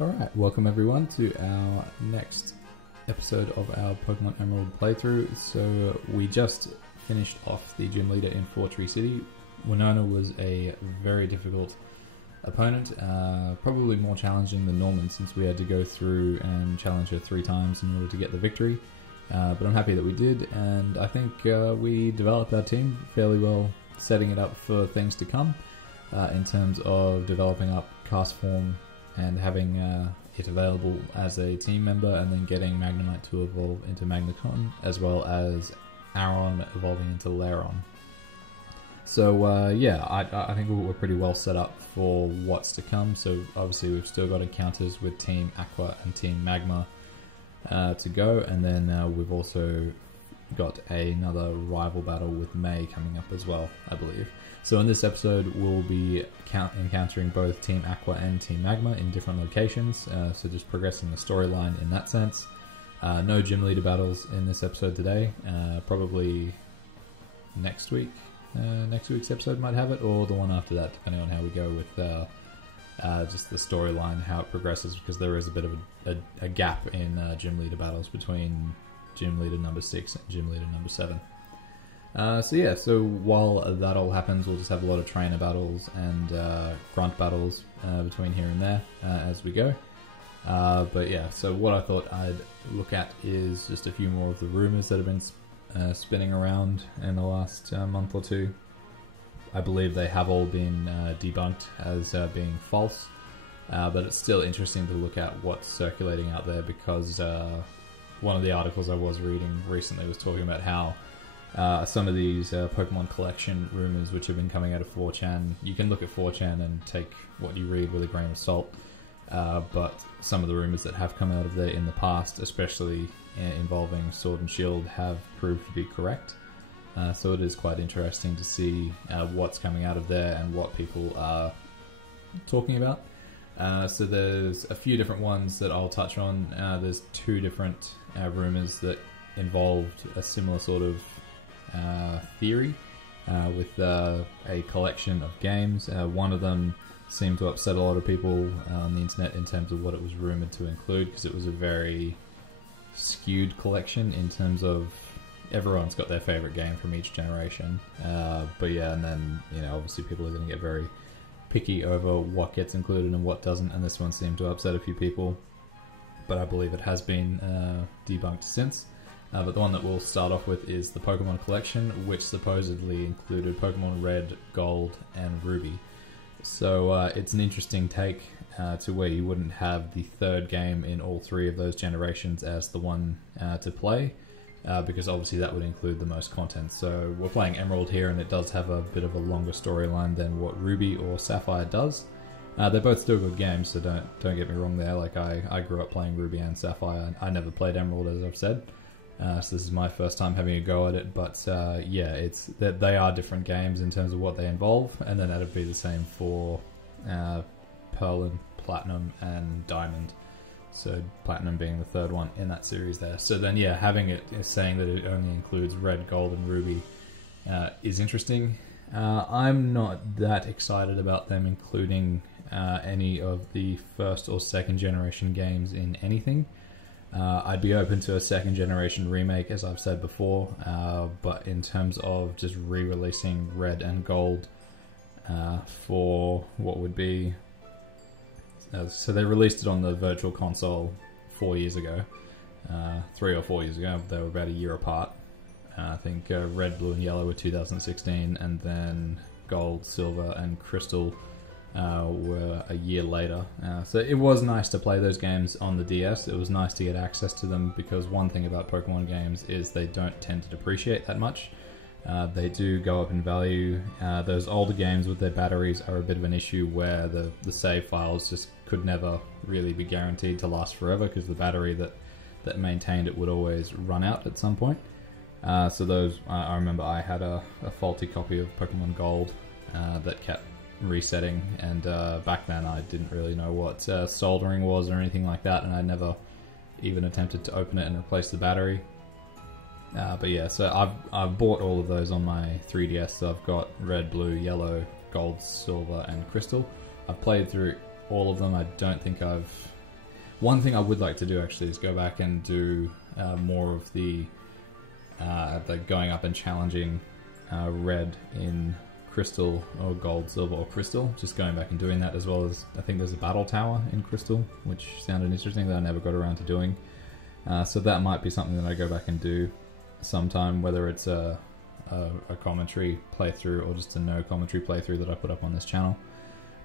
Alright, welcome everyone to our next episode of our Pokemon Emerald playthrough. So we just finished off the gym leader in Fortree City. Winona was a very difficult opponent, probably more challenging than Norman since we had to go through and challenge her 3 times in order to get the victory. But I'm happy that we did, and I think we developed our team fairly well, setting it up for things to come in terms of developing up cast form and having it available as a team member, and then getting Magnemite to evolve into Magneton, as well as Aron evolving into Lairon. So yeah, I think we're pretty well set up for what's to come. So obviously we've still got encounters with Team Aqua and Team Magma to go, and then we've also got another rival battle with May coming up as well, I believe. So in this episode we'll be encountering both Team Aqua and Team Magma in different locations, so just progressing the storyline in that sense. No gym leader battles in this episode today, probably next week. Next week's episode might have it, or the one after that, depending on how we go with just the storyline, how it progresses, because there is a bit of a gap in gym leader battles between gym leader number 6 and gym leader number 7. So yeah, so while that all happens, we'll just have a lot of trainer battles and grunt battles between here and there as we go. But yeah, so what I thought I'd look at is just a few more of the rumours that have been spinning around in the last month or two. I believe they have all been debunked as being false, but it's still interesting to look at what's circulating out there, because one of the articles I was reading recently was talking about how some of these Pokemon collection rumours which have been coming out of 4chan, you can look at 4chan and take what you read with a grain of salt, but some of the rumours that have come out of there in the past, especially involving Sword and Shield, have proved to be correct. So it is quite interesting to see what's coming out of there and what people are talking about. So there's a few different ones that I'll touch on. There's 2 different rumours that involved a similar sort of theory with a collection of games. One of them seemed to upset a lot of people on the internet in terms of what it was rumoured to include, because it was a very skewed collection in terms of everyone's got their favourite game from each generation. But yeah, and then, you know, obviously people are going to get very picky over what gets included and what doesn't, and this one seemed to upset a few people, but I believe it has been debunked since. But the one that we'll start off with is the Pokemon collection, which supposedly included Pokemon Red, Gold, and Ruby. So it's an interesting take to where you wouldn't have the 3rd game in all 3 of those generations as the one to play, because obviously that would include the most content. So we're playing Emerald here, and it does have a bit of a longer storyline than what Ruby or Sapphire does. They're both still good games, so don't get me wrong there. Like I grew up playing Ruby and Sapphire. I never played Emerald, as I've said. So this is my first time having a go at it, but yeah, it's that they are different games in terms of what they involve, and then that'd be the same for Pearl and Platinum and Diamond. So Platinum being the 3rd one in that series there. So then yeah, having it saying that it only includes Red, Gold, and Ruby is interesting. I'm not that excited about them including any of the 1st or 2nd generation games in anything. I'd be open to a 2nd generation remake, as I've said before, but in terms of just re-releasing Red and Gold for what would be... so they released it on the Virtual Console 4 years ago, 3 or 4 years ago. They were about a year apart. I think Red, Blue and Yellow were 2016, and then Gold, Silver and Crystal were a year later. So it was nice to play those games on the DS. It was nice to get access to them, because one thing about Pokemon games is they don't tend to depreciate that much. They do go up in value. Those older games with their batteries are a bit of an issue, where the save files just could never really be guaranteed to last forever, because the battery that maintained it would always run out at some point. So those, I remember I had a faulty copy of Pokemon Gold that kept resetting, and back then I didn't really know what soldering was or anything like that, and I never even attempted to open it and replace the battery. But yeah, so I've bought all of those on my 3DS. So I've got Red, Blue, Yellow, Gold, Silver and Crystal. I've played through all of them. I don't think I've One thing I would like to do actually is go back and do more of the going up and challenging red in crystal or gold, silver or crystal. Just going back and doing that, as well as I think there's a battle tower in crystal, which sounded interesting that I never got around to doing. So that might be something that I go back and do sometime, whether it's a commentary playthrough or just a no commentary playthrough that I put up on this channel.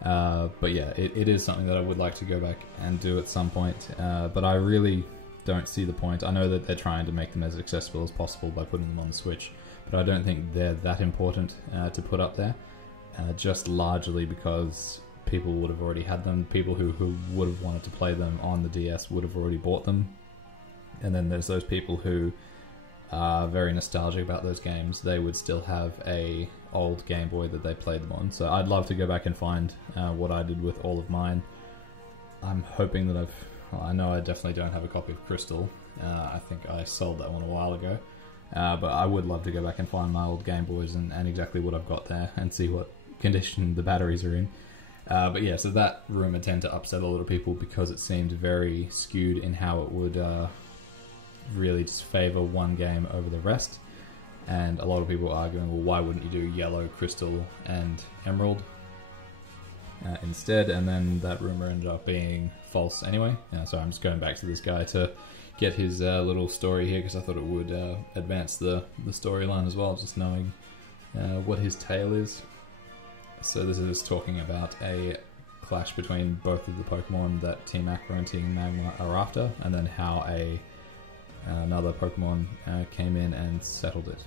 But yeah, it is something that I would like to go back and do at some point, but I really don't see the point. I know that they're trying to make them as accessible as possible by putting them on the Switch, but I don't think they're that important to put up there, just largely because people would have already had them. People who would have wanted to play them on the DS would have already bought them, and then there's those people who are very nostalgic about those games. They would still have a old Game Boy that they played them on. So I'd love to go back and find what I did with all of mine. I'm hoping that I know I definitely don't have a copy of Crystal. I think I sold that one a while ago. But I would love to go back and find my old Game Boys and exactly what I've got there and see what condition the batteries are in. But yeah, so that rumour tend to upset a lot of people because it seemed very skewed in how it would really just favour one game over the rest. And a lot of people are arguing, well, why wouldn't you do yellow, crystal and emerald instead? And then that rumour ended up being false anyway. So I'm just going back to this guy to get his little story here because I thought it would advance the storyline as well, just knowing what his tale is. So this is talking about a clash between both of the Pokemon that Team Aqua and Team Magma are after, and then how another Pokemon came in and settled it,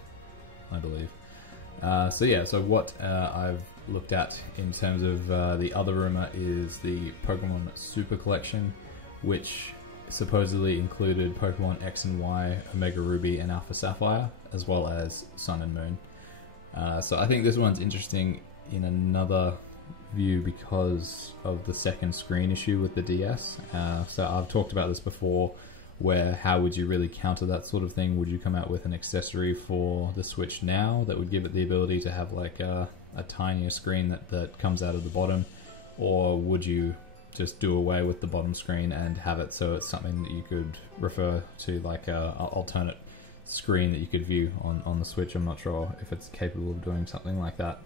I believe. So yeah, so what I've looked at in terms of the other rumour is the Pokemon Super Collection, which supposedly included Pokemon X and Y, Omega Ruby and Alpha Sapphire, as well as Sun and Moon. So I think this one's interesting in another view because of the second screen issue with the DS. So I've talked about this before, where how would you really counter that sort of thing? Would you come out with an accessory for the Switch now that would give it the ability to have like a tinier screen that comes out of the bottom, or would you just do away with the bottom screen and have it so it's something that you could refer to like a alternate screen that you could view on the Switch? I'm not sure if it's capable of doing something like that,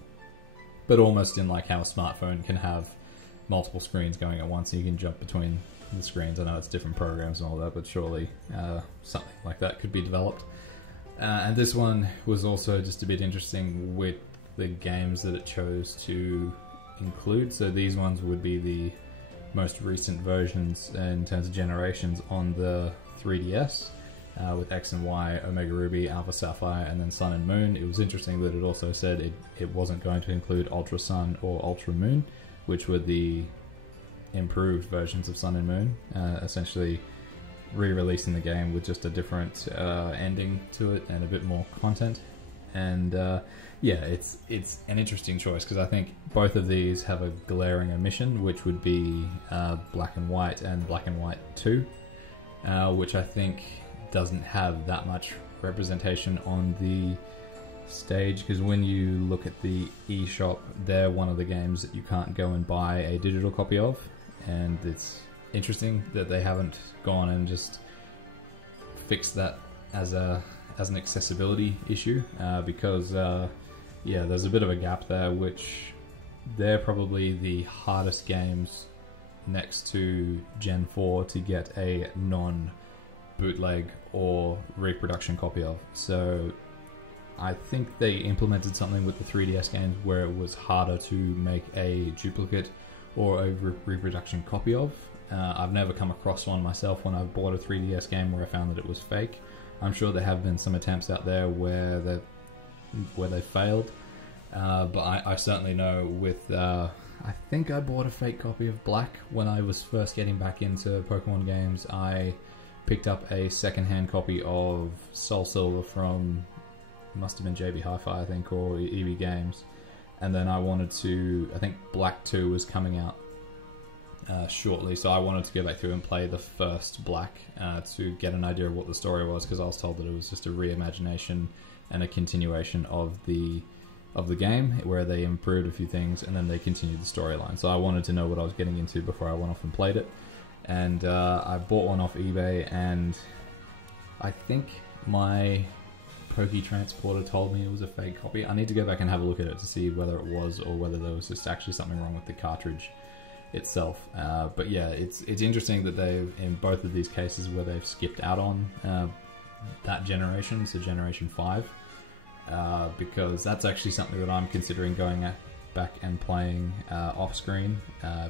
but almost in like how a smartphone can have multiple screens going at once and you can jump between the screens. I know it's different programs and all that, but surely something like that could be developed. And this one was also just a bit interesting with the games that it chose to include. So these ones would be the most recent versions in terms of generations on the 3DS, with X and Y, Omega Ruby, Alpha Sapphire, and then Sun and Moon. It was interesting that it also said it wasn't going to include Ultra Sun or Ultra Moon, which were the improved versions of Sun and Moon, essentially re-releasing the game with just a different ending to it and a bit more content. And yeah, it's an interesting choice because I think both of these have a glaring omission, which would be Black and White and Black and White 2, which I think doesn't have that much representation on the stage, because when you look at the eShop, they're one of the games that you can't go and buy a digital copy of, and it's interesting that they haven't gone and just fixed that as an accessibility issue, because yeah, there's a bit of a gap there, which they're probably the hardest games next to Gen 4 to get a non-bootleg or reproduction copy of. So I think they implemented something with the 3DS games where it was harder to make a duplicate or a reproduction copy of. I've never come across one myself when I've bought a 3DS game where I found that it was fake. I'm sure there have been some attempts out there where they failed, but I certainly know with I think I bought a fake copy of Black when I was first getting back into Pokemon games. I picked up a second-hand copy of Soul Silver from, must have been JB Hi-Fi I think, or EB Games, and then I think Black 2 was coming out shortly, so I wanted to go back through and play the first Black to get an idea of what the story was, because I was told that it was just a reimagination and a continuation of the game, where they improved a few things and then they continued the storyline. So I wanted to know what I was getting into before I went off and played it. and I bought one off eBay, and I think my Poke Transporter told me it was a fake copy. I need to go back and have a look at it to see whether it was or whether there was just actually something wrong with the cartridge itself. But yeah, it's interesting that they've, in both of these cases where they've skipped out on that generation, so Generation 5, because that's actually something that I'm considering going back and playing off screen,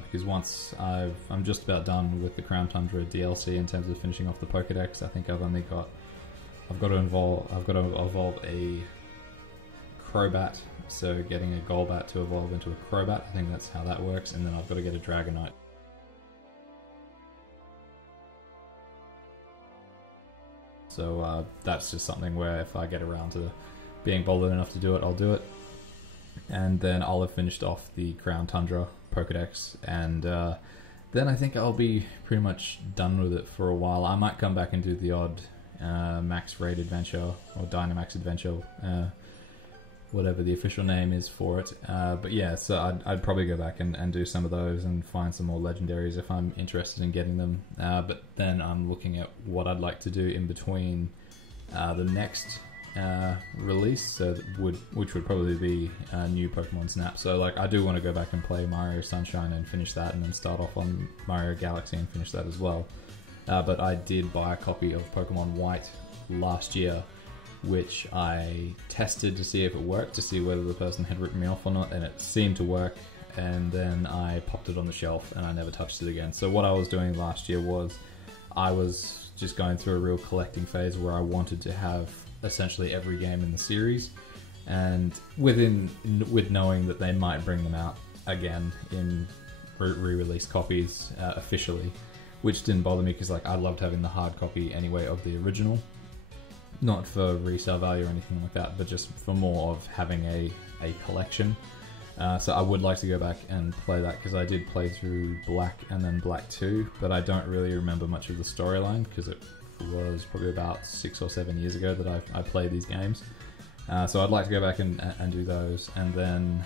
because once I'm just about done with the Crown Tundra DLC in terms of finishing off the Pokédex. I think I've got to evolve a Crobat, so getting a Golbat to evolve into a Crobat, I think that's how that works, and then I've got to get a Dragonite. So that's just something where if I get around to being bold enough to do it, I'll do it. And then I'll have finished off the Crown Tundra Pokédex, and then I think I'll be pretty much done with it for a while. I might come back and do the odd Max Raid Adventure, or Dynamax Adventure, whatever the official name is for it. But yeah, so I'd probably go back and do some of those and find some more legendaries if I'm interested in getting them. But then I'm looking at what I'd like to do in between the next release, so which would probably be new Pokemon Snap. So like, I do want to go back and play Mario Sunshine and finish that, and then start off on Mario Galaxy and finish that as well. But I did buy a copy of Pokemon White last year, which I tested to see if it worked, to see whether the person had written me off or not, and it seemed to work, and then I popped it on the shelf and I never touched it again. So what I was doing last year was I was just going through a real collecting phase where I wanted to have essentially every game in the series, and with knowing that they might bring them out again in re-release copies officially, which didn't bother me because like I loved having the hard copy anyway of the original, not for resale value or anything like that, but just for more of having a collection. So I would like to go back and play that, because I did play through Black and then Black 2, but I don't really remember much of the storyline because it was probably about 6 or 7 years ago that I played these games. So I'd like to go back and do those, and then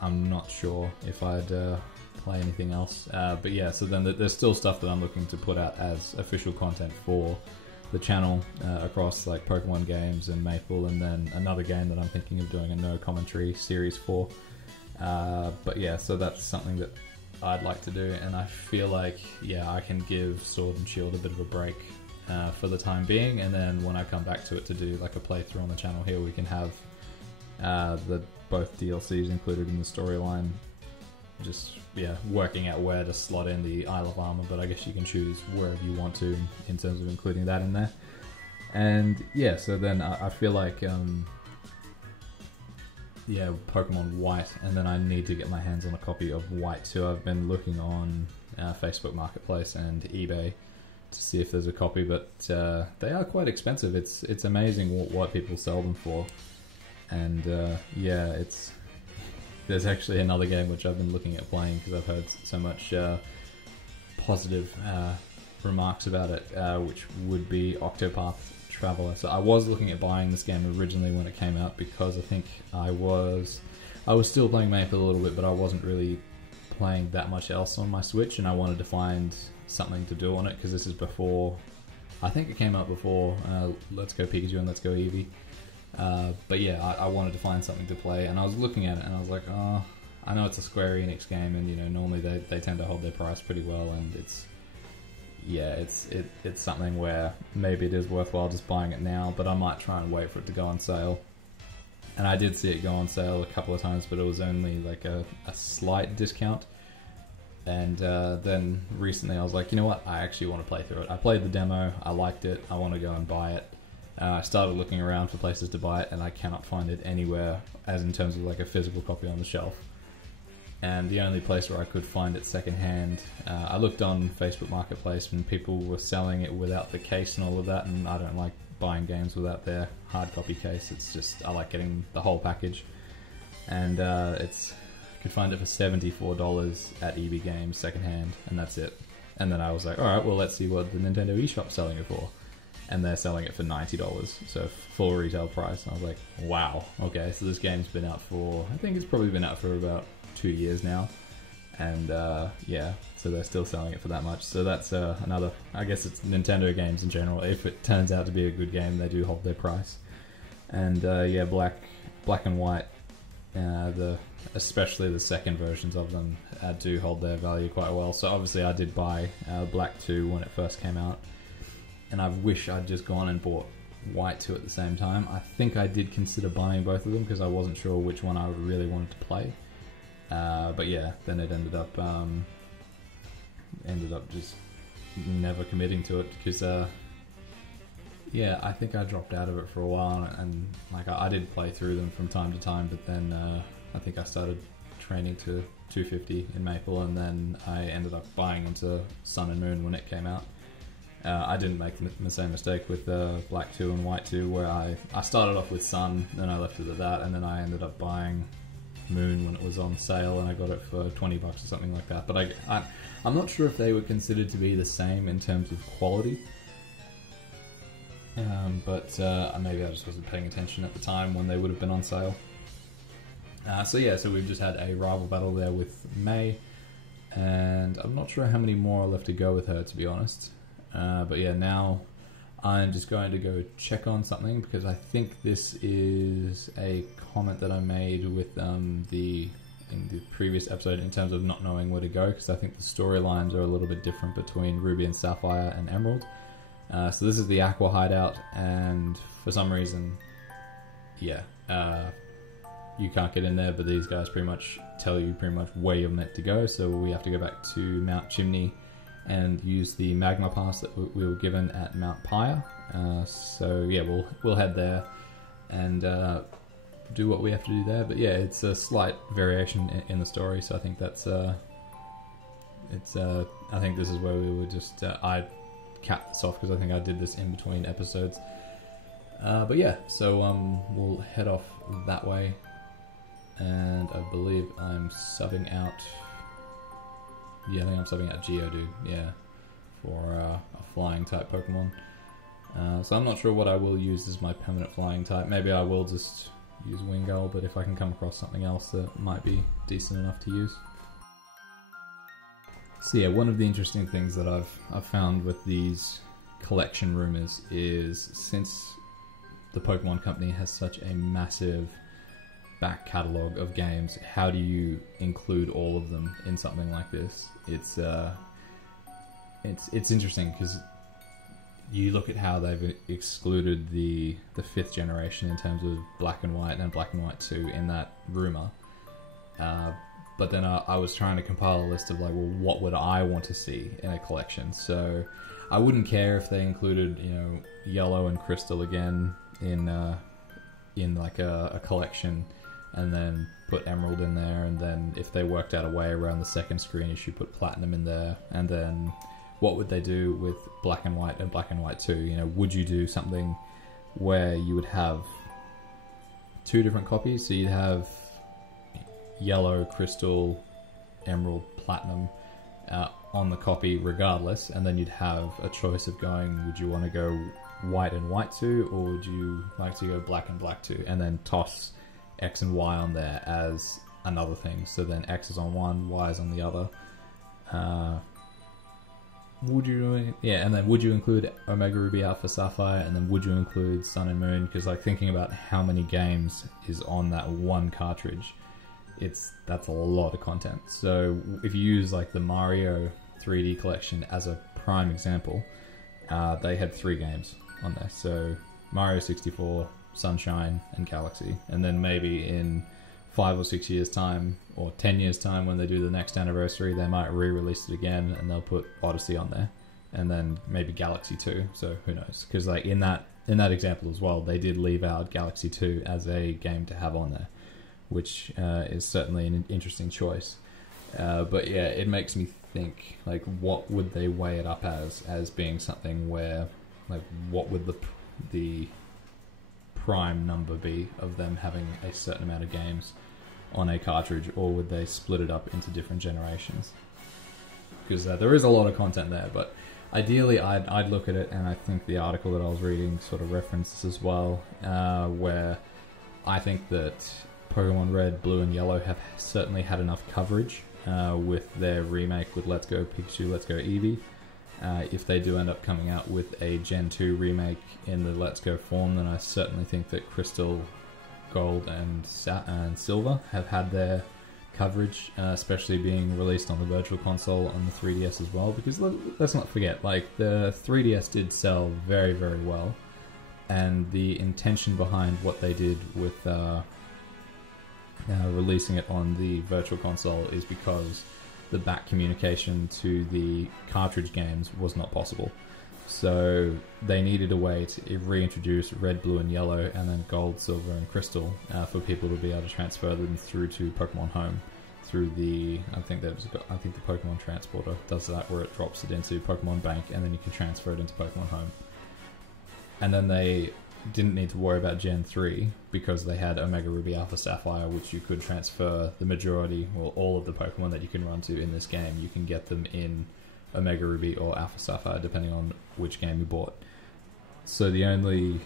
I'm not sure if I'd play anything else. But yeah, so then there's still stuff that I'm looking to put out as official content for the channel, across like Pokemon games and Maple, and then another game that I'm thinking of doing a no commentary series for. But yeah, so that's something that I'd like to do, and I feel like, yeah, I can give Sword and Shield a bit of a break for the time being, and then when I come back to it to do like a playthrough on the channel here, we can have both DLCs included in the storyline. Just, yeah, working out where to slot in the Isle of Armor, but I guess you can choose wherever you want to in terms of including that in there. And yeah, so then I feel like, yeah, Pokemon White, and then I need to get my hands on a copy of White too. I've been looking on Facebook Marketplace and eBay to see if there's a copy, but they are quite expensive. It's amazing what people sell them for. And yeah, there's actually another game which I've been looking at playing because I've heard so much positive remarks about it, which would be Octopath Traveler. So I was looking at buying this game originally when it came out, because I think I was still playing Maple a little bit, but I wasn't really playing that much else on my Switch, and I wanted to find something to do on it, because this is before, I think it came out before Let's Go Pikachu and Let's Go Eevee. But yeah, I wanted to find something to play, and I was looking at it and I was like, oh, I know it's a Square Enix game, and you know, normally they tend to hold their price pretty well, and it's something where maybe it is worthwhile just buying it now, but I might try and wait for it to go on sale. And I did see it go on sale a couple of times, but it was only like a slight discount. And then recently I was like, you know what, I actually want to play through it. I played the demo, I liked it, I want to go and buy it. I started looking around for places to buy it, and I cannot find it anywhere as in terms of like a physical copy on the shelf. And the only place where I could find it secondhand, I looked on Facebook Marketplace and people were selling it without the case and all of that, and I don't like buying games without their hard copy case. It's just, I like getting the whole package. And I could find it for $74 at EB Games secondhand, and that's it. And then I was like, alright, well, let's see what the Nintendo eShop's selling it for. And they're selling it for $90, so full retail price. And I was like, wow, okay, so this game's been out for, I think it's probably been out for about 2 years now. and yeah, so they're still selling it for that much. So that's another, I guess it's Nintendo games in general. If it turns out to be a good game, they do hold their price. And yeah, black and white, especially the second versions of them do hold their value quite well. So obviously I did buy black 2 when it first came out, and I wish I'd just gone and bought white 2 at the same time. I think I did consider buying both of them because I wasn't sure which one I really wanted to play. But yeah, then it ended up just never committing to it because yeah, I think I dropped out of it for a while, and like I did play through them from time to time, but then I think I started training to 250 in Maple, and then I ended up buying into Sun and Moon when it came out. I didn't make the same mistake with Black 2 and White 2, where I started off with Sun, then I left it at that, and then I ended up buying Moon when it was on sale, and I got it for $20 or something like that. But I'm not sure if they were considered to be the same in terms of quality. But maybe I just wasn't paying attention at the time when they would have been on sale. So yeah, so we've just had a rival battle there with May, and I'm not sure how many more are left to go with her, to be honest. But yeah, now I'm just going to go check on something, because I think this is a comment that I made with in the previous episode in terms of not knowing where to go, because I think the storylines are a little bit different between Ruby and Sapphire and Emerald. So this is the Aqua hideout, and for some reason, yeah, you can't get in there, but these guys pretty much tell you pretty much where you're meant to go, so we have to go back to Mount Chimney and use the magma pass that we were given at Mount Pyre. So yeah, we'll head there and do what we have to do there. But yeah, it's a slight variation in the story, so I think that's I think this is where we were just I capped this off because I think I did this in between episodes. But yeah, so we'll head off that way, and I believe I'm subbing out. Yeah, I think I'm subbing out Geodude, yeah, for a flying type Pokemon. So I'm not sure what I will use as my permanent flying type. Maybe I will just use Wingull, but if I can come across something else that might be decent enough to use. So yeah, one of the interesting things that I've found with these collection rumors is, since the Pokemon Company has such a massive back catalogue of games, how do you include all of them in something like this? It's interesting because you look at how they've excluded the 5th generation in terms of Black and White and Black and White 2 in that rumor. But then I was trying to compile a list of like, well, what would I want to see in a collection? So I wouldn't care if they included, you know, Yellow and Crystal again in like a collection, and then put Emerald in there, and then if they worked out a way around the second screen, you should put Platinum in there. And then what would they do with Black and White and Black and White 2? You know, would you do something where you would have 2 different copies? So you'd have Yellow, Crystal, Emerald, Platinum on the copy regardless, and then you'd have a choice of going, would you want to go White and White 2, or would you like to go Black and Black 2, and then toss X and Y on there as another thing. So then X is on one, Y is on the other. Would you, yeah, and then would you include Omega Ruby Alpha Sapphire, and then would you include Sun and Moon? Because like thinking about how many games is on that one cartridge, that's a lot of content. So if you use like the Mario 3D collection as a prime example, they had 3 games on there. So Mario 64, Sunshine, and Galaxy, and then maybe in 5 or 6 years time, or 10 years time, when they do the next anniversary, they might re-release it again and they'll put Odyssey on there, and then maybe Galaxy 2. So who knows, because like in that example as well, they did leave out Galaxy 2 as a game to have on there, which is certainly an interesting choice. But yeah, it makes me think, like, what would they weigh it up as being something where, like, what would the prime number be of them having a certain amount of games on a cartridge, or would they split it up into different generations? Because there is a lot of content there, but ideally I'd look at it, and I think the article that I was reading sort of references as well, where I think that Pokemon Red, Blue and Yellow have certainly had enough coverage with their remake with Let's Go Pikachu, Let's Go Eevee. If they do end up coming out with a Gen 2 remake in the Let's Go form, then I certainly think that Crystal, Gold and Silver have had their coverage, especially being released on the Virtual Console on the 3DS as well, because let's not forget, like, the 3DS did sell very, very well, and the intention behind what they did with releasing it on the Virtual Console is because the back communication to the cartridge games was not possible. So they needed a way to reintroduce Red, Blue and Yellow, and then Gold, Silver and Crystal for people to be able to transfer them through to Pokemon Home through the, I think the Pokemon Transporter does that, where it drops it into Pokemon Bank and then you can transfer it into Pokemon Home. And then they didn't need to worry about Gen 3 because they had Omega Ruby Alpha Sapphire, which you could transfer the majority, well, all of the Pokemon that you can run to in this game. You can get them in Omega Ruby or Alpha Sapphire, depending on which game you bought. So the only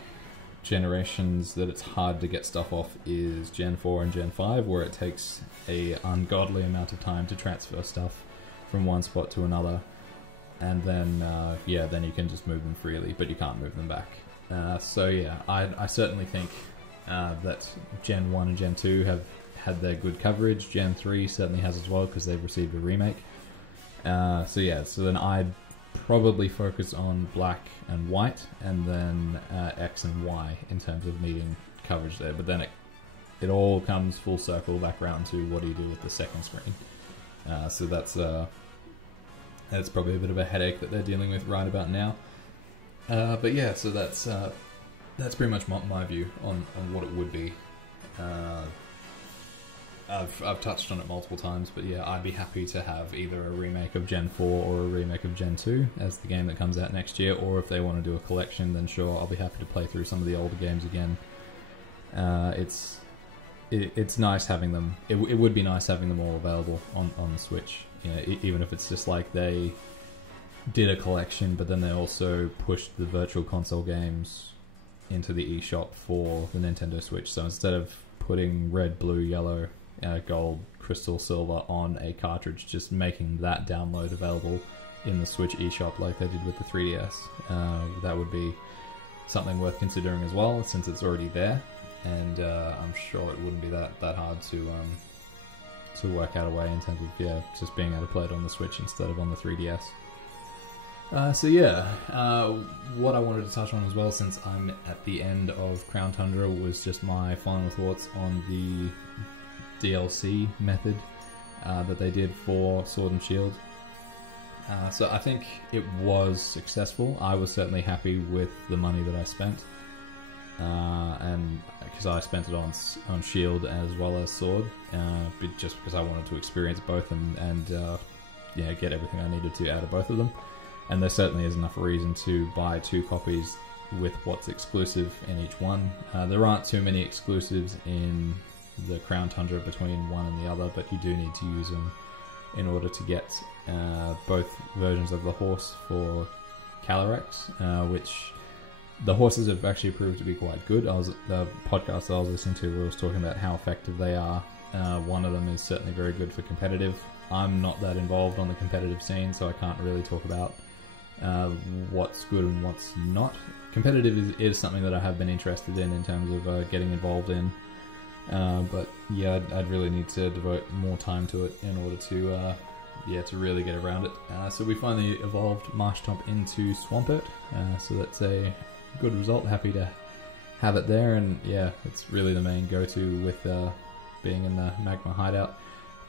generations that it's hard to get stuff off is Gen 4 and Gen 5, where it takes a ungodly amount of time to transfer stuff from one spot to another. And then, then you can just move them freely, but you can't move them back. So yeah, I certainly think that Gen 1 and Gen 2 have had their good coverage. Gen 3 certainly has as well, because they've received a remake. So then I'd probably focus on Black and White, and then X and Y in terms of needing coverage there. But then it all comes full circle back around to what do you do with the second screen. So that's probably a bit of a headache that they're dealing with right about now. But yeah, so that's pretty much my view on what it would be. I've touched on it multiple times, but yeah, I'd be happy to have either a remake of Gen 4 or a remake of Gen 2 as the game that comes out next year, or if they want to do a collection, then sure, I'll be happy to play through some of the older games again. It's nice having them. It would be nice having them all available on the Switch. You know, even if it's just like they did a collection, but then they also pushed the Virtual Console games into the eShop for the Nintendo Switch. So instead of putting Red, Blue, Yellow, Gold, Crystal, Silver on a cartridge, just making that download available in the Switch eShop like they did with the 3DS. That would be something worth considering as well, since it's already there, and I'm sure it wouldn't be that hard to work out a way in terms of just being able to play it on the Switch instead of on the 3DS. What I wanted to touch on as well, since I'm at the end of Crown Tundra, was just my final thoughts on the DLC method that they did for Sword and Shield. So I think it was successful. I was certainly happy with the money that I spent, and because I spent it on Shield as well as Sword, just because I wanted to experience both and get everything I needed to out of both of them. And there certainly is enough reason to buy 2 copies with what's exclusive in each one. There aren't too many exclusives in the Crown Tundra between one and the other, but you do need to use them in order to get both versions of the horse for Calyrex, which the horses have actually proved to be quite good. The podcast that I was listening to was talking about how effective they are. One of them is certainly very good for competitive. I'm not that involved on the competitive scene, so I can't really talk about what's good and what's not. Competitive is something that I have been interested in terms of getting involved in. But yeah, I'd really need to devote more time to it in order to really get around it. So we finally evolved Marshtomp into Swampert, so that's a good result. Happy to have it there, and yeah, it's really the main go-to with being in the Magma hideout.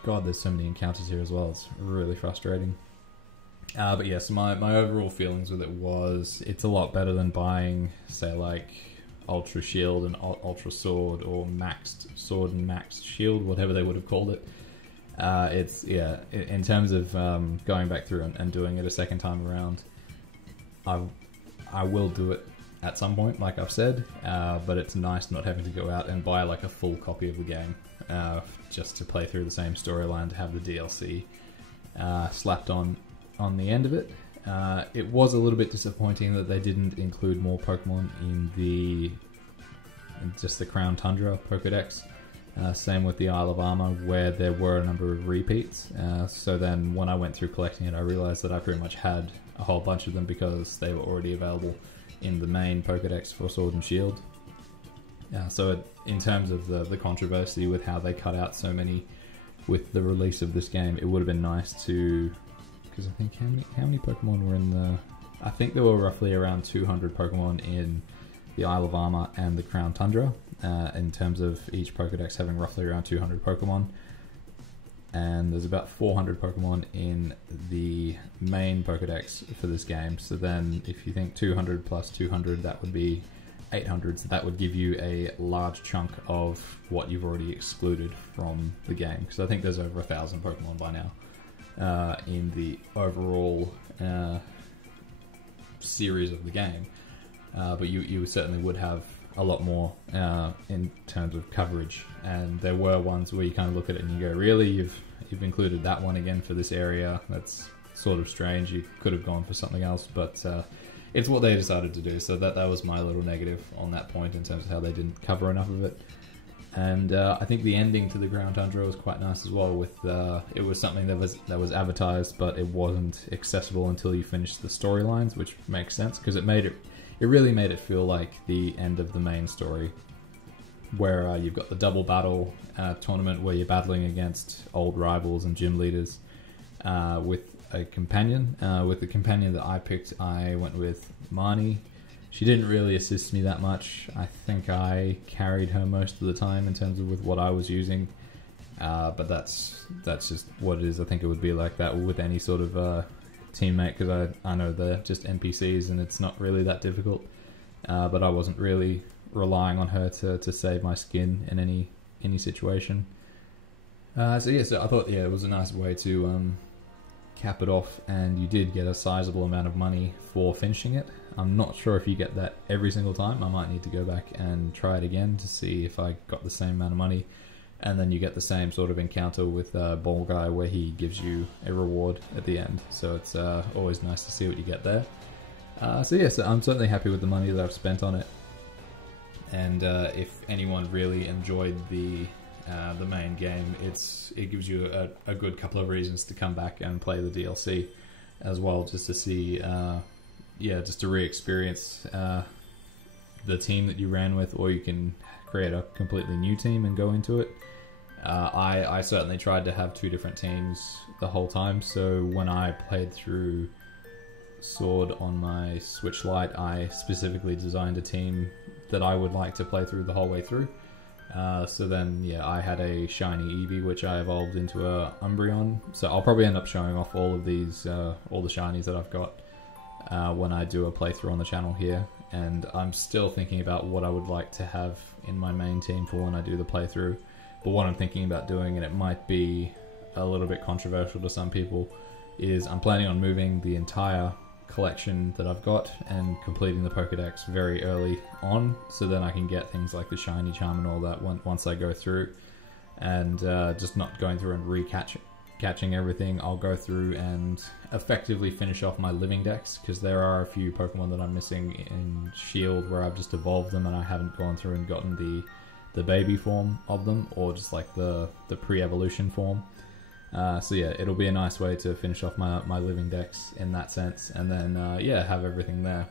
God, there's so many encounters here as well, it's really frustrating. But yes, my overall feelings with it was, it's a lot better than buying, say, like Ultra Shield and Ultra Sword, or Maxed Sword and Maxed Shield, whatever they would have called it. In terms of going back through and doing it a second time around, I will do it at some point, like I've said, but it's nice not having to go out and buy like a full copy of the game just to play through the same storyline, to have the DLC slapped on the end of it. It was a little bit disappointing that they didn't include more Pokemon in just the Crown Tundra Pokedex. Same with the Isle of Armor, where there were a number of repeats. So then when I went through collecting it, I realized that I pretty much had a whole bunch of them because they were already available in the main Pokedex for Sword and Shield. So in terms of the controversy with how they cut out so many with the release of this game, it would have been nice to... Because I think how many Pokemon were in the... I think there were roughly around 200 Pokemon in the Isle of Armor and the Crown Tundra, in terms of each Pokedex having roughly around 200 Pokemon. And there's about 400 Pokemon in the main Pokedex for this game. So then if you think 200 plus 200, that would be 800. So that would give you a large chunk of what you've already excluded from the game. Because I think there's over 1,000 Pokemon by now in the overall series of the game. But you certainly would have a lot more in terms of coverage, and there were ones where you kind of look at it and you go, really, you've included that one again for this area? That's sort of strange. You could have gone for something else, but it's what they decided to do, so that was my little negative on that point in terms of how they didn't cover enough of it. And I think the ending to the Ground Tundra was quite nice as well. With it was something that was advertised, but it wasn't accessible until you finished the storylines, which makes sense because it really made it feel like the end of the main story, where you've got the double battle tournament where you're battling against old rivals and gym leaders with a companion. With the companion that I picked, I went with Marnie. She didn't really assist me that much. I think I carried her most of the time in terms of with what I was using. But that's just what it is. I think it would be like that with any sort of teammate, because I know they're just NPCs and it's not really that difficult. But I wasn't really relying on her to save my skin in any situation. So I thought it was a nice way to cap it off, and you did get a sizable amount of money for finishing it. I'm not sure if you get that every single time. I might need to go back and try it again to see if I got the same amount of money. And then you get the same sort of encounter with Ball Guy where he gives you a reward at the end. So it's always nice to see what you get there. So I'm certainly happy with the money that I've spent on it. And if anyone really enjoyed the main game, it gives you a good couple of reasons to come back and play the DLC as well, just to see, just to re-experience the team that you ran with, or you can create a completely new team and go into it. I certainly tried to have 2 different teams the whole time, so when I played through Sword on my Switch Lite, I specifically designed a team that I would like to play through the whole way through. So then, I had a shiny Eevee, which I evolved into a Umbreon. So I'll probably end up showing off all of these, all the shinies that I've got when I do a playthrough on the channel here. And I'm still thinking about what I would like to have in my main team for when I do the playthrough. But what I'm thinking about doing, and it might be a little bit controversial to some people, is I'm planning on moving the entire collection that I've got and completing the Pokedex very early on, so then I can get things like the shiny charm and all that once I go through, and just not going through and catching everything. I'll go through and effectively finish off my living decks, because there are a few Pokemon that I'm missing in Shield where I've just evolved them and I haven't gone through and gotten the baby form of them, or just like the pre-evolution form. It'll be a nice way to finish off my living decks in that sense, and then have everything there.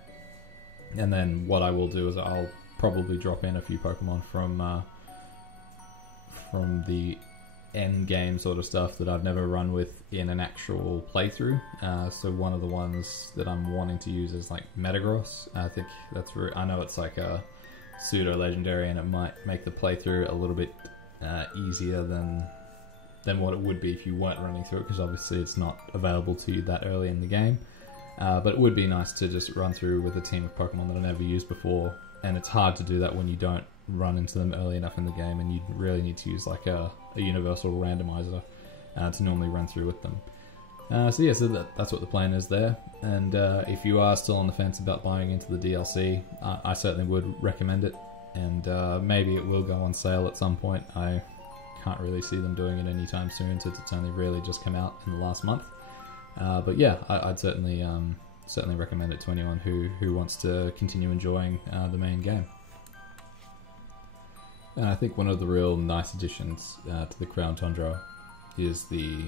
And then what I will do is I'll probably drop in a few Pokemon from the end game sort of stuff that I've never run with in an actual playthrough. So one of the ones that I'm wanting to use is like Metagross. I think that's I know it's like a pseudo legendary, and it might make the playthrough a little bit easier than what it would be if you weren't running through it, because obviously it's not available to you that early in the game. But it would be nice to just run through with a team of Pokemon that I never used before, and it's hard to do that when you don't run into them early enough in the game, and you really need to use like a universal randomizer to normally run through with them. So that's what the plan is there. And if you are still on the fence about buying into the DLC, I certainly would recommend it, and maybe it will go on sale at some point. I can't really see them doing it anytime soon, since it's only really just come out in the last month. I'd certainly recommend it to anyone who wants to continue enjoying the main game. And I think one of the real nice additions to the Crown Tundra is the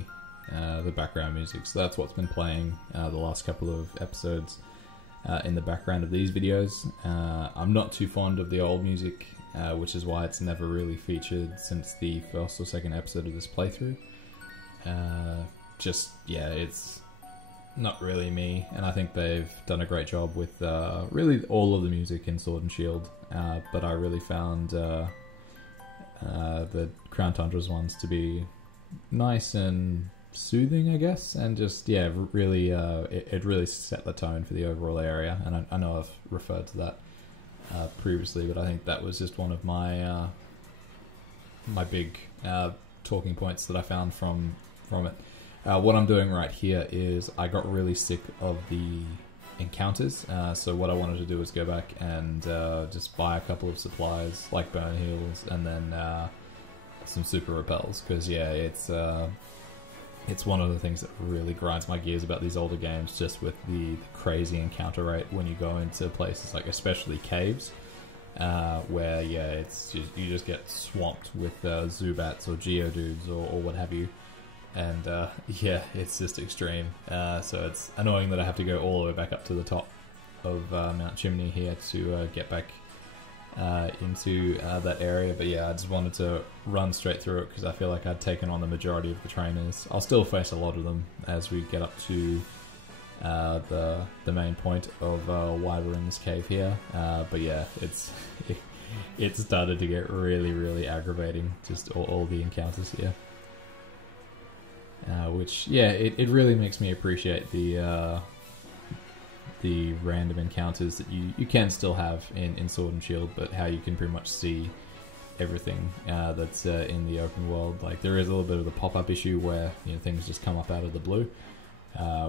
background music. So that's what's been playing the last couple of episodes in the background of these videos. I'm not too fond of the old music, which is why it's never really featured since the first or second episode of this playthrough. It's not really me, and I think they've done a great job with really all of the music in Sword and Shield, but I really found the Crown Tundra's ones to be nice and soothing, I guess, and just really it really set the tone for the overall area. And I know I've referred to that previously, but I think that was just one of my my big talking points that I found from it. What I'm doing right here is I got really sick of the encounters, so what I wanted to do was go back and just buy a couple of supplies like burn heals and then some super repels, because it's one of the things that really grinds my gears about these older games, just with the crazy encounter rate when you go into places like especially caves, where you just get swamped with Zubats or Geodudes or what have you. And it's just extreme. So it's annoying that I have to go all the way back up to the top of Mount Chimney here to get back into that area. But I just wanted to run straight through it because I feel like I'd taken on the majority of the trainers. I'll still face a lot of them as we get up to the main point of Wyvern's Cave here. It started to get really, really aggravating, just all the encounters here. It really makes me appreciate the random encounters that you can still have in Sword and Shield, but how you can pretty much see everything that's in the open world. Like, there is a little bit of the pop-up issue where things just come up out of the blue,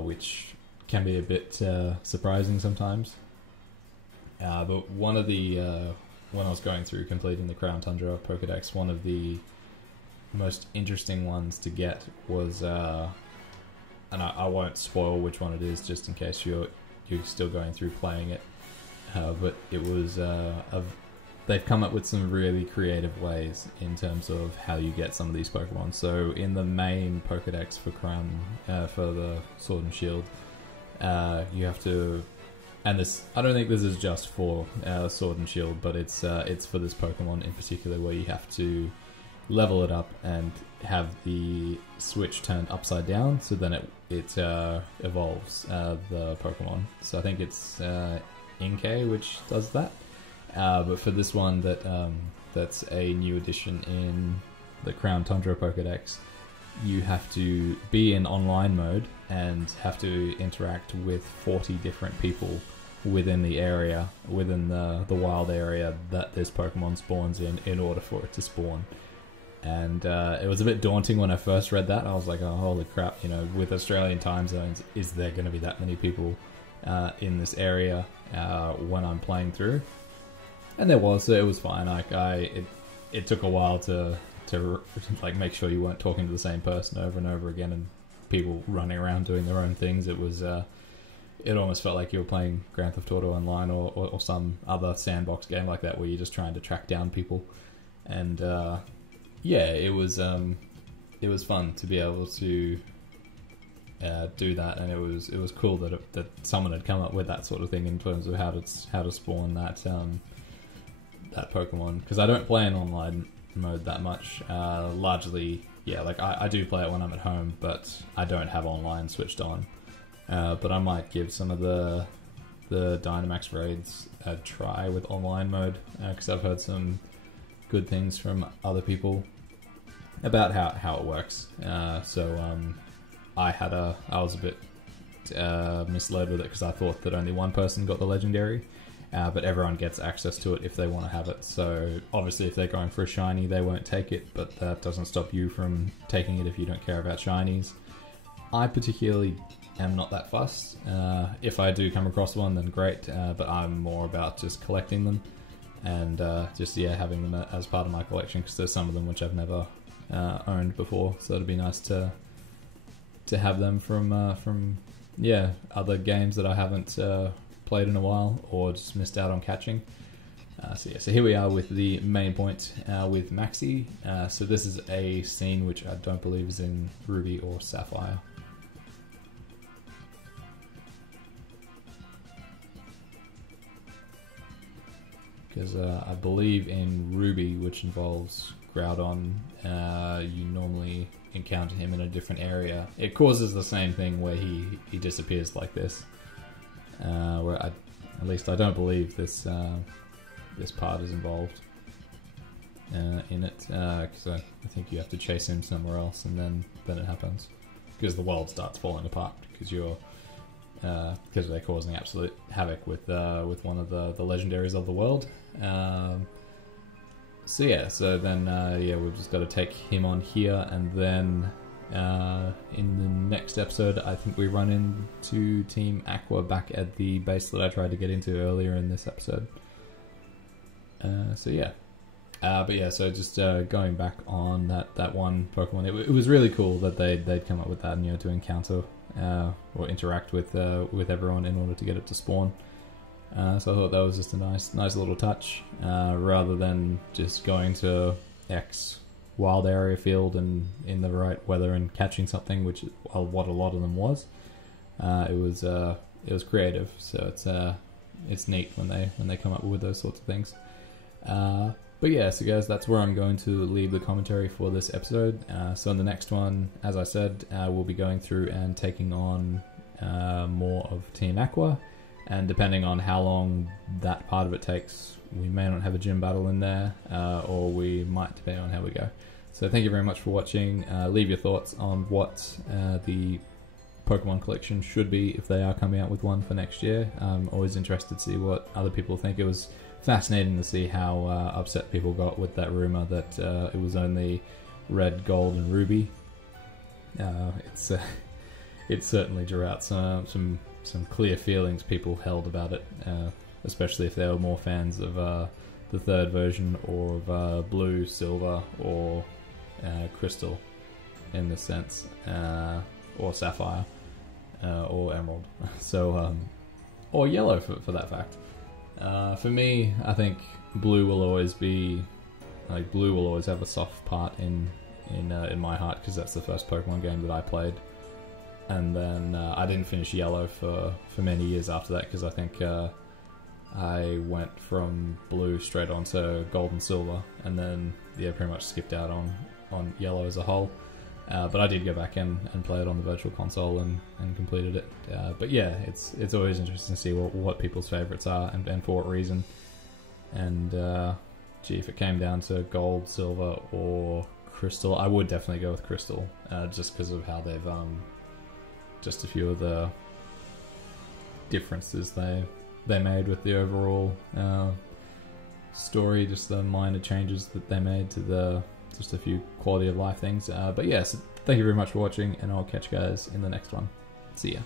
which can be a bit surprising sometimes. But one of the when I was going through completing the Crown Tundra Pokédex, one of the most interesting ones to get was, and I won't spoil which one it is just in case you're still going through playing it, but it was they've come up with some really creative ways in terms of how you get some of these Pokemon. So in the main Pokédex for Crown for the Sword and Shield, you have to, and this, I don't think this is just for Sword and Shield, but it's for this Pokemon in particular, where you have to level it up and have the switch turned upside down, so then it evolves the Pokemon. So I think it's Inkay which does that. But for this one, that's a new addition in the Crown Tundra Pokédex, you have to be in online mode and have to interact with 40 different people within the area, within the wild area that this Pokemon spawns in order for it to spawn. And it was a bit daunting when I first read that. I was like, oh, holy crap, with Australian time zones, is there going to be that many people in this area when I'm playing through? And there was, so it was fine. It took a while to like make sure you weren't talking to the same person over and over again, and people running around doing their own things. It was it almost felt like you were playing Grand Theft Auto Online or some other sandbox game like that, where you're just trying to track down people. And it was fun to be able to do that, and it was cool that someone had come up with that sort of thing in terms of how to spawn that Pokemon. Because I don't play in online mode that much. Largely, like I do play it when I'm at home, but I don't have online switched on. But I might give some of the Dynamax raids a try with online mode, because I've heard some good things from other people about how it works. I was a bit misled with it, because I thought that only one person got the legendary, but everyone gets access to it if they want to have it. So obviously if they're going for a shiny, they won't take it, but that doesn't stop you from taking it if you don't care about shinies. I particularly am not that fussed. If I do come across one, then great, but I'm more about just collecting them and having them as part of my collection, because there's some of them which I've never owned before, so it'd be nice to have them from other games that I haven't played in a while or just missed out on catching. So here we are with the main point with Maxi. So this is a scene which I don't believe is in Ruby or Sapphire. Because I believe in Ruby, which involves Groudon, you normally encounter him in a different area. It causes the same thing where he disappears like this. Where at least I don't believe this this part is involved in it, because I think you have to chase him somewhere else, and then it happens. Because the world starts falling apart because they're causing absolute havoc with one of the legendaries of the world. So then we've just got to take him on here, and then in the next episode I think we run into Team Aqua back at the base that I tried to get into earlier in this episode. So just going back on that one Pokemon, it was really cool that they'd come up with that, and to encounter or interact with everyone in order to get it to spawn. So I thought that was just a nice little touch, rather than just going to X wild area field and in the right weather and catching something, which what a lot of them was. It was creative, so it's neat when they come up with those sorts of things. But yeah, so guys, that's where I'm going to leave the commentary for this episode. So in the next one, as I said, we'll be going through and taking on more of Team Aqua, and depending on how long that part of it takes, we may not have a gym battle in there, or we might, depending on how we go. So thank you very much for watching. Leave your thoughts on what the Pokemon collection should be if they are coming out with one for next year. I'm always interested to see what other people think. It was fascinating to see how upset people got with that rumor that it was only red, gold, and ruby. It certainly drew out some clear feelings people held about it, especially if they were more fans of the third version, or of blue, silver, or crystal in this sense, or sapphire, or emerald. So, or yellow for that fact. For me, I think blue will always have a soft part in my heart, because that's the first Pokemon game that I played. And then I didn't finish yellow for many years after that, because I think I went from blue straight onto gold and silver, and then pretty much skipped out on yellow as a whole. But I did go back and play it on the virtual console and completed it. But yeah, it's always interesting to see what people's favourites are, and for what reason. And if it came down to gold, silver, or crystal, I would definitely go with crystal, just because of how they've just a few of the differences they made with the overall story, just the minor changes that they made to just a few quality of life things. But yeah, so thank you very much for watching, and I'll catch you guys in the next one. See ya.